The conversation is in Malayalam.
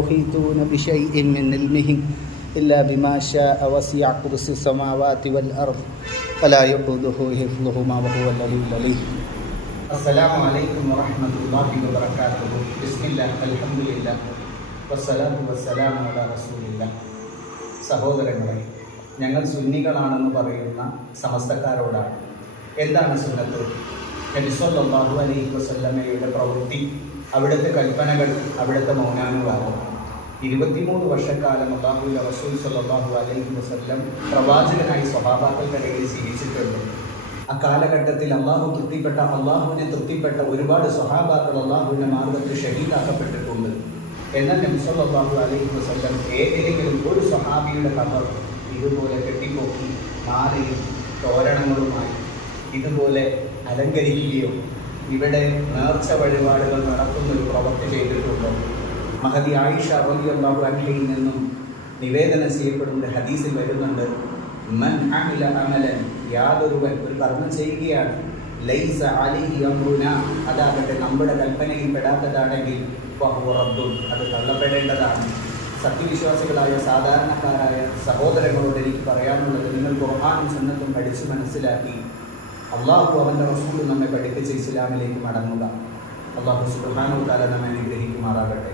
يحيطون بشيء من علمه إلا بما شاء وسع كرسي السماوات والأرض ولا يؤوده حفظهما وهو العلي العظيم. السلام عليكم ورحمة الله وبركاته. بسم الله الحمد لله والصلاة والسلام على رسول الله. സഹോദരങ്ങളെ, ഞങ്ങൾ സുന്നികളാണെന്ന് പറയുന്ന സമസ്തക്കാരോടാണ്. എന്താണ് സുന്നത്ത്? നബി സല്ലല്ലാഹു അലൈഹി വസല്ലമയുടെ പ്രവൃത്തി, അവിടുത്തെ കൽപ്പനകൾ, അവിടുത്തെ മൗനാനുവാദം. 23 വർഷക്കാലം അല്ലാഹുവിൻ്റെ റസൂൽ സല്ലല്ലാഹു അലൈഹി വസല്ലം പ്രവാചകനായി സ്വഹാബാക്കൾക്കിടയിൽ ജീവിച്ചിട്ടുണ്ട്. ആ കാലഘട്ടത്തിൽ അള്ളാഹുവിനെ തൃപ്തിപ്പെട്ട ഒരുപാട് സ്വഹാബാക്കൾ അള്ളാഹുവിൻ്റെ മാർഗത്തിൽ ഷഹീദാക്കപ്പെട്ടിട്ടുണ്ട്. എന്നാൽ നബി സല്ലല്ലാഹു അലൈഹി വസല്ലം ഏതെങ്കിലും ഒരു സ്വഹാബിയുടെ ഖബർ ഇതുപോലെ കെട്ടിപ്പൊക്കി മാലയും തോരണങ്ങളുമായി ഇതുപോലെ അലങ്കരിക്കുകയോ ഇവിടെ നേർച്ച വഴിപാടുകൾ നടത്തുന്നൊരു പ്രവൃത്തി ചെയ്തിട്ടുണ്ടോ? മഹദി ആയിഷ റളിയല്ലാഹു അൻഹയിൽ നിന്നും നിവേദനം ചെയ്യപ്പെടുന്ന ഹദീസിൽ വരുന്നുണ്ട്, മൻ അമില അമലൻ, യാതൊരുവൻ ഒരു കർമ്മം ചെയ്യുകയാണ്, ലൈസ അലൈഹി അംറുനാ, അതാകട്ടെ നമ്മുടെ കൽപ്പനയിൽ പെടാത്തതാണെങ്കിൽ ഫഹുവ റദ്ദുൻ, അത് തള്ളപ്പെടേണ്ടതാണ്. സത്യവിശ്വാസികളായ സാധാരണക്കാരായ സഹോദരങ്ങളോട് എനിക്ക് പറയാനുള്ളത്, നിങ്ങൾ ഖുർആനും സുന്നത്തും പഠിച്ച് മനസ്സിലാക്കി അള്ളാഹു അവൻ്റെ റസൂൽ നമ്മെ പഠിപ്പിച്ച ഇസ്ലാമിലേക്ക് മടങ്ങുക. അള്ളാഹു സുബ്ഹാനഹു വ തആല നമ്മെ അനുഗ്രഹിക്കുമാറാകട്ടെ.